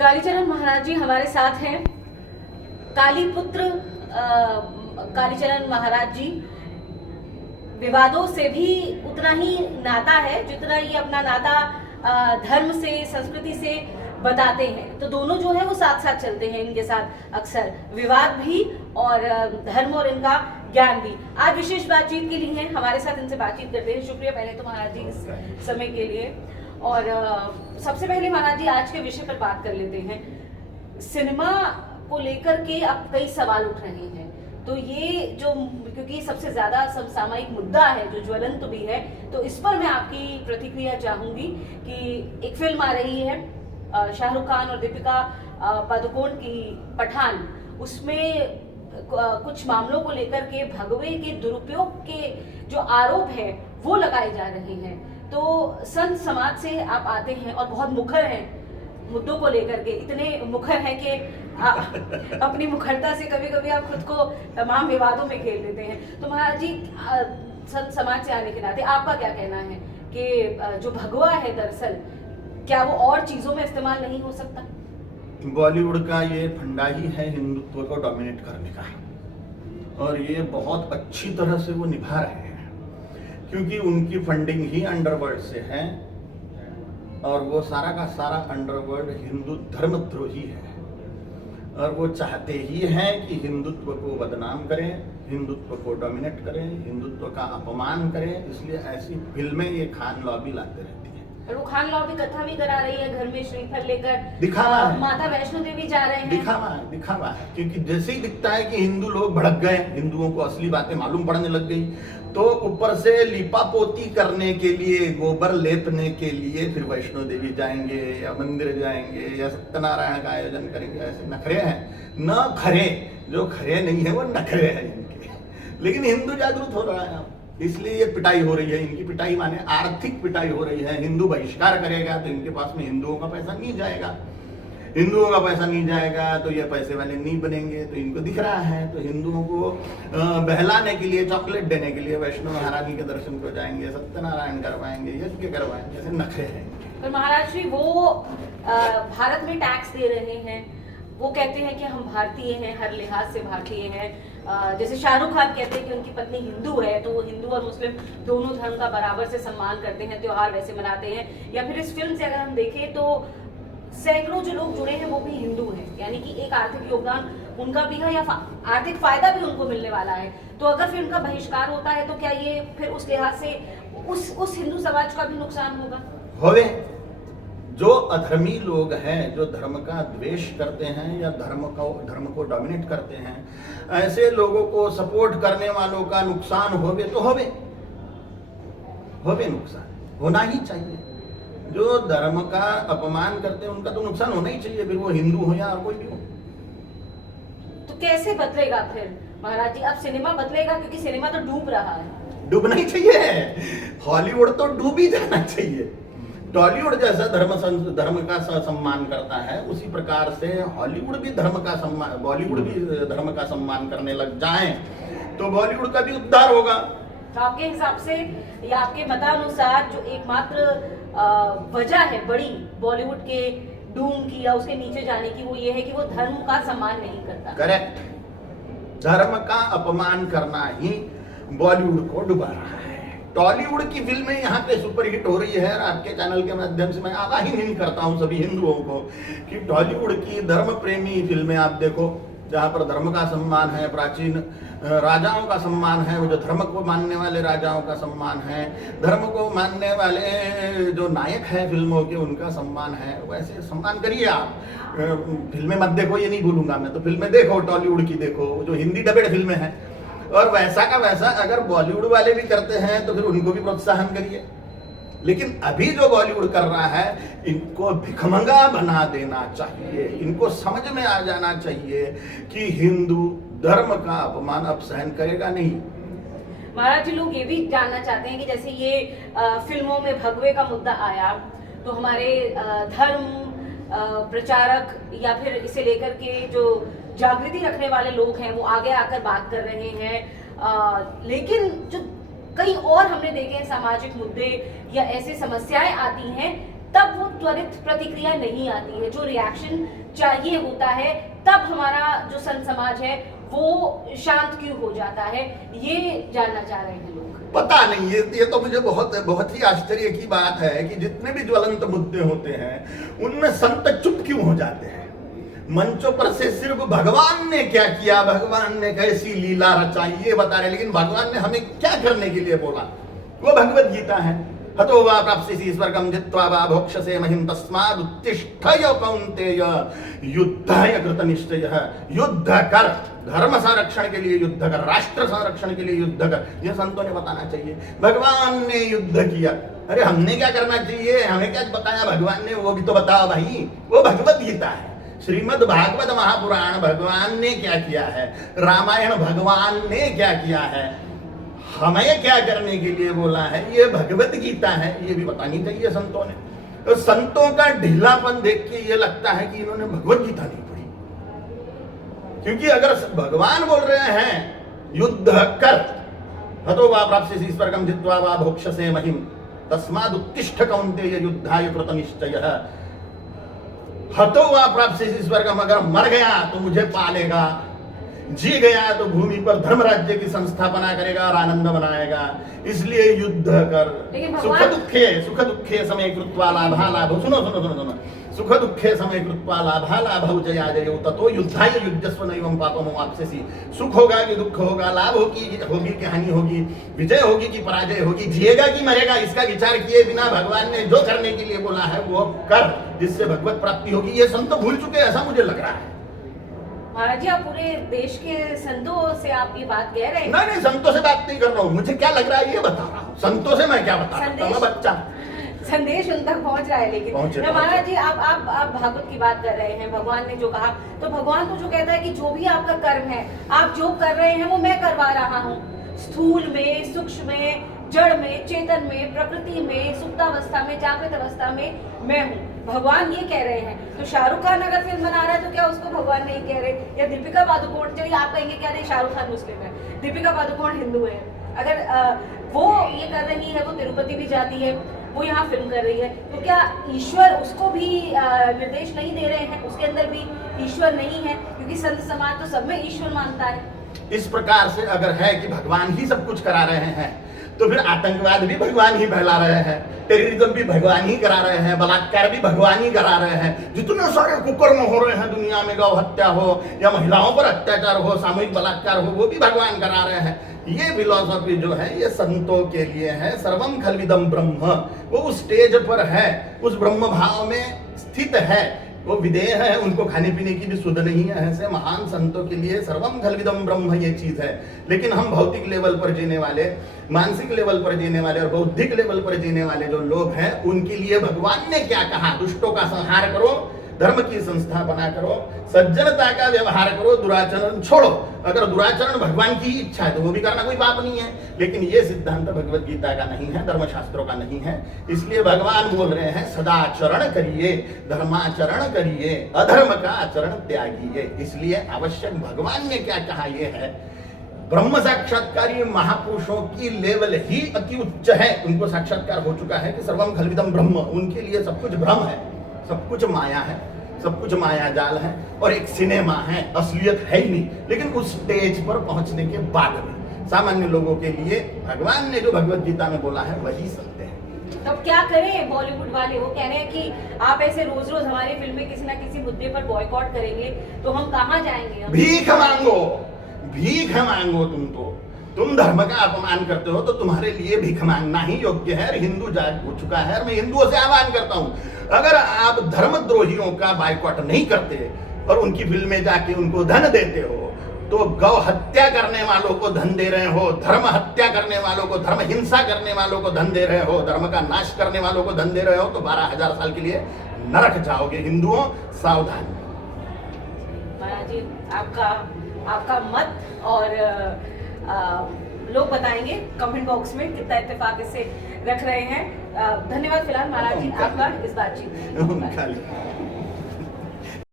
कालीचरण महाराज जी हमारे साथ हैं। कालीपुत्र कालीचरण महाराज जी विवादों से भी उतना ही नाता है जितना ये अपना नाता धर्म से, संस्कृति से बताते हैं। तो दोनों जो है वो साथ साथ चलते हैं, इनके साथ अक्सर विवाद भी और धर्म और इनका ज्ञान भी। आज विशेष बातचीत के लिए हैं, हमारे साथ इनसे बातचीत करते हैं। शुक्रिया पहले तो महाराज जी इस समय के लिए। और सबसे पहले महाराज जी आज के विषय पर बात कर लेते हैं। सिनेमा को लेकर के अब कई सवाल उठ रहे हैं, तो ये जो, क्योंकि सबसे ज्यादा समसामयिक मुद्दा है जो ज्वलंत भी है, तो इस पर मैं आपकी प्रतिक्रिया चाहूंगी कि एक फिल्म आ रही है शाहरुख खान और दीपिका पादुकोण की पठान, उसमें कुछ मामलों को लेकर के भगवे के दुरुपयोग के जो आरोप है वो लगाए जा रहे हैं। तो संत समाज से आप आते हैं और बहुत मुखर हैं मुद्दों को लेकर के, इतने मुखर हैं कि अपनी मुखरता से कभी कभी आप खुद को तमाम विवादों में घेर लेते हैं। तो महाराज जी, संत समाज से आने के नाते आपका क्या कहना है कि जो भगवा है दरअसल क्या वो और चीजों में इस्तेमाल नहीं हो सकता? बॉलीवुड का ये फंडा ही है हिंदुत्व को डोमिनेट करने का, और ये बहुत अच्छी तरह से वो निभा रहे हैं, क्योंकि उनकी फंडिंग ही अंडरवर्ल्ड से है, और वो सारा का सारा अंडरवर्ल्ड हिंदू धर्मद्रोही है, और वो चाहते ही हैं कि हिंदुत्व को बदनाम करें, हिंदुत्व को डोमिनेट करें, हिंदुत्व का अपमान करें। इसलिए ऐसी फिल्में ये खान लॉबी लाते रहती है। वो खान लॉबी कथा भी करा रही है, घर में श्रीफल लेकर दिखावा है, माता वैष्णो देवी जा रहे हैं। दिखावा है, क्योंकि जैसे ही दिखता है कि हिंदू लोग भड़क गए, हिंदुओं को असली बातें मालूम पड़ने लग गई, तो ऊपर से लिपापोती करने के लिए, गोबर लेपने के लिए फिर वैष्णो देवी जाएंगे या मंदिर जाएंगे या सत्यनारायण का आयोजन करेंगे। ऐसे नखरे हैं, न खरे, जो खरे नहीं है वो नखरे हैं इनके। लेकिन हिंदू जागरूक हो रहा है, इसलिए ये पिटाई हो रही है। इनकी पिटाई माने आर्थिक पिटाई हो रही है। हिंदू बहिष्कार करेगा तो इनके पास में हिंदुओं का पैसा नहीं जाएगा, हिंदुओं का पैसा नहीं जाएगा तो ये पैसे वाले नहीं बनेंगे। तो इनको दिख रहा है, तो हिंदुओं को बहलाने के लिए, चॉकलेट देने के लिए वैष्णो महारानी के दर्शन को जाएंगे, सत्यनारायण करवाएंगे, यज्ञ करवाएंगे। ऐसे नखरे हैं। पर महाराज जी वो भारत में टैक्स दे रहे हैं, वो कहते हैं कि हम भारतीय हैं, हर लिहाज से भारतीय हैं। जैसे शाहरुख खान कहते हैं कि उनकी पत्नी हिंदू है, तो वो हिंदू और मुस्लिम दोनों धर्म का बराबर से सम्मान करते हैं, त्योहार वैसे मनाते हैं। या फिर इस फिल्म से अगर हम देखें तो सैकड़ों जो लोग जुड़े हैं वो भी हिंदू हैं, यानी कि एक आर्थिक योगदान उनका भी है या आर्थिक फायदा भी उनको मिलने वाला है। तो अगर फिल्म का बहिष्कार होता है तो क्या ये फिर उस लिहाज से उस हिंदू समाज का भी नुकसान होगा? होवे। जो अधर्मी लोग हैं, जो धर्म का द्वेष करते हैं या धर्म को डोमिनेट करते हैं, ऐसे लोगों को सपोर्ट करने वालों का नुकसान होवे तो होवे नुकसान होना ही चाहिए। जो धर्म का अपमान करते हैं उनका तो नुकसान होना ही चाहिए, फिर वो हिंदू हो या और कोई भी हो। तो कैसे बदलेगा फिर महाराज जी? अब सिनेमा बदलेगा, क्योंकि सिनेमा तो डूब रहा है। डूबना ही चाहिए, हॉलीवुड तो डूब ही जाना चाहिए। टॉलीवुड जैसा धर्म का सम्मान करता है, उसी प्रकार से हॉलीवुड भी धर्म का सम्मान, बॉलीवुड भी धर्म का सम्मान करने लग जाएं तो बॉलीवुड का भी उद्धार होगा। तो आपके हिसाब से या आपके मतानुसार जो एकमात्र वजह है बड़ी बॉलीवुड के डूम की या उसके नीचे जाने की, वो ये है कि वो धर्म का सम्मान नहीं करता। करेक्ट। धर्म का अपमान करना ही बॉलीवुड को डुबा रहा है। टॉलीवुड की फिल्में यहाँ पे सुपरहिट हो रही है, और आपके चैनल के माध्यम से मैं आगाही नहीं करता हूँ सभी हिंदुओं को कि टॉलीवुड की धर्म प्रेमी फिल्में आप देखो, जहाँ पर धर्म का सम्मान है, प्राचीन राजाओं का सम्मान है, वो जो धर्म को मानने वाले राजाओं का सम्मान है, धर्म को मानने वाले जो नायक हैं फिल्मों के उनका सम्मान है। वैसे सम्मान करिए आप। फिल्में मत देखो ये नहीं भूलूंगा मैं, तो फिल्में देखो, टॉलीवुड की देखो, जो हिंदी डबेड फिल्में हैं, और वैसा का वैसा अगर बॉलीवुड वाले भी करते हैं तो फिर उनको भी प्रोत्साहन करिए। लेकिन अभी जो बॉलीवुड कर रहा है, इनको भिखमंगा बना देना चाहिए। इनको समझ में आ जाना चाहिए कि हिंदू धर्म का अपमान अब सहन करेगा नहीं। महाराज जी, लोग ये भी जानना चाहते हैं कि जैसे ये फिल्मों में भगवे का मुद्दा आया, तो हमारे धर्म प्रचारक या फिर इसे लेकर के जो जागृति रखने वाले लोग हैं वो आगे आकर बात कर रहे हैं। लेकिन जो कई और हमने देखे हैं सामाजिक मुद्दे या ऐसी समस्याएं आती हैं तब वो त्वरित प्रतिक्रिया नहीं आती है, जो रिएक्शन चाहिए होता है, तब हमारा जो संत समाज है वो शांत क्यों हो जाता है, ये जानना चाह रहे हैं लोग। पता नहीं, ये तो मुझे बहुत ही आश्चर्य की बात है कि जितने भी ज्वलंत मुद्दे होते हैं उनमें संत चुप क्यों हो जाते हैं। मंचों पर से सिर्फ भगवान ने क्या किया, भगवान ने कैसी लीला रचाई ये बता रहे, लेकिन भगवान ने हमें क्या करने के लिए बोला, वो भगवत गीता है। हतो वा प्राप्स्यसि स्वर्गं जित्वा वा भोक्ष्यसे महीम् तस्माद् उत्तिष्ठ कौन्तेय युद्धाय कृतनिश्चयः। युद्ध कर, धर्म संरक्षण के लिए युद्ध कर, राष्ट्र संरक्षण के लिए युद्ध कर, ये संतों ने बताना चाहिए। भगवान ने युद्ध किया, अरे हमने क्या करना चाहिए, हमें क्या बताया भगवान ने, वो भी तो बताओ भाई। वो भगवत गीता है, श्रीमद् भागवत महापुराण भगवान ने क्या किया है, रामायण भगवान ने क्या किया है, हमें क्या करने के लिए बोला है, ये भगवत गीता है, ये भी बतानी चाहिए संतों ने। तो संतों का ढीलापन देख के ये लगता है कि इन्होंने भगवत गीता नहीं पढ़ी, क्योंकि अगर भगवान बोल रहे हैं युद्ध कर, हतो वा प्राप्स्यसि स्वर्गं जित्वा वा भोक्ष्यसे महीम् तस्माद् उत्तिष्ठ कौन्तेय युद्धाय कृतनिश्चयः। हतो वा प्राप्स्यसि स्वर्गम, अगर मर गया तो मुझे पालेगा, जी गया तो भूमि पर धर्म राज्य की संस्थापना करेगा और आनंद बनाएगा, इसलिए युद्ध कर। सुख दुखे समय कृत्वा लाभा लाभ, सुनो सुनो सुनो सुनो, सुख दुखे समय कृत्वा लाभा लाभ जया जय ततो युद्धाय युज्यस्व नैवं पापम वाप्स्यसि। सुख होगा कि दुख होगा, लाभ होगी कि हानि होगी, विजय होगी कि पराजय होगी, जिएगा कि मरेगा, इसका विचार किए बिना भगवान ने जो करने के लिए बोला है वो कर, जिससे भगवत प्राप्ति होगी। ये संत भूल चुके, ऐसा मुझे लग रहा है। महाराज जी, आप पूरे देश के संतों से आप ये बात कह रहे हैं? नहीं, संतों से बात नहीं कर रहा हूँ, मुझे क्या लग रहा है ये बता रहा हूँ। संतों से मैं क्या बता रहा हूँ, बच्चा संदेश उन तक पहुंच रहा है। लेकिन महाराज जी, आप भागवत की बात कर रहे हैं, भगवान ने जो कहा, तो भगवान तो जो कहता है कि जो भी आपका कर्म है, आप जो कर रहे हैं वो मैं करवा रहा हूँ, स्थूल में, सूक्ष्म में, जड़ में, चेतन में, प्रकृति में, सुप्तावस्था में, जागृत अवस्था में मैं हूँ। भगवान ये कह रहे हैं। तो शाहरुख खान अगर फिल्म बना रहा है तो क्या उसको भगवान नहीं कह रहे? या दीपिका पादुकोण, चलिए आप कहेंगे क्या नहीं, शाहरुख खान मुस्लिम है, दीपिका पादुकोण हिंदू है, अगर वो ये कर रही है, वो तिरुपति भी जाती है, वो यहाँ फिल्म कर रही है, तो क्या ईश्वर उसको भी निर्देश नहीं दे रहे हैं? उसके अंदर भी ईश्वर नहीं है? क्योंकि संत समाज तो सब में ईश्वर मानता है। इस प्रकार से अगर है कि भगवान ही सब कुछ करा रहे हैं, तो फिर आतंकवाद भी भगवान ही फैला रहे हैं, टेररिज्म भी भगवान ही करा रहे हैं, बलात्कार भी भगवान ही करा रहे हैं, जितने सारे कुकर्म हो रहे हैं दुनिया में, गौ हत्या हो या महिलाओं पर अत्याचार हो, सामूहिक बलात्कार हो, वो भी भगवान करा रहे हैं। ये फिलॉसफी जो है ये संतों के लिए है। सर्वम खल्विदम ब्रह्म, वो उस स्टेज पर है, उस ब्रह्म भाव में स्थित है, वो विदेह है, उनको खाने पीने की भी सुध नहीं है। ऐसे महान संतों के लिए सर्वम खल्विदम ब्रह्म ये चीज है। लेकिन हम भौतिक लेवल पर जीने वाले, मानसिक लेवल पर जीने वाले और बौद्धिक लेवल पर जीने वाले जो लोग हैं, उनके लिए भगवान ने क्या कहा? दुष्टों का संहार करो, धर्म की संस्थापना करो, सज्जनता का व्यवहार करो, दुराचरण छोड़ो। अगर दुराचरण भगवान की इच्छा है तो वो भी करना कोई पाप नहीं है, लेकिन ये सिद्धांत भगवत गीता का नहीं है, धर्मशास्त्रों का नहीं है। इसलिए भगवान बोल रहे हैं सदाचरण करिए, धर्माचरण करिए, अधर्म का आचरण त्यागिए। इसलिए आवश्यक भगवान ने क्या कहा ये है, ब्रह्म साक्षात्कारी महापुरुषों की लेवल ही अति उच्च है, उनको साक्षात्कार हो चुका है कि सर्वम खल्विदम ब्रह्म, उनके लिए सब कुछ भ्रम है, सब कुछ माया है, सब कुछ माया जाल है और एक सिनेमा है, असलियत है ही नहीं। लेकिन उस स्टेज पर पहुंचने के बाद में सामान्य लोगों के लिए भगवान ने जो भगवत गीता में बोला है वही सत्य है। तब क्या करें बॉलीवुड वाले? वो कह रहे हैं कि आप ऐसे रोज रोज हमारी फिल्में किसी ना किसी मुद्दे पर बॉयकॉट करेंगे तो हम कहाँ जाएंगे? भीख मांगो, भीख मांगो। तुम धर्म का अपमान करते हो तो तुम्हारे लिए भीख मांगना ही योग्य है। हिंदू जाग हो चुका है और मैं हिंदुओं से आह्वान करता हूं, अगर आप धर्मद्रोहियों का बायकॉट नहीं करते और उनकी फिल्में जाके उनको धन देते हो, तो गौ हत्या करने वालों को धन दे रहे हो, धर्म हत्या करने वालों को, धर्म हिंसा करने वालों को धन दे रहे हो, धर्म का नाश करने वालों को धन दे रहे हो, तो 12,000 साल के लिए नरक जाओगे। हिंदुओं सावधान। महाराज जी, आपका मत और लोग बताएंगे कमेंट बॉक्स में कितना इत्तेफाक इससे रख रहे हैं। धन्यवाद फिलहाल महाराज जी आपका इस बातचीत में।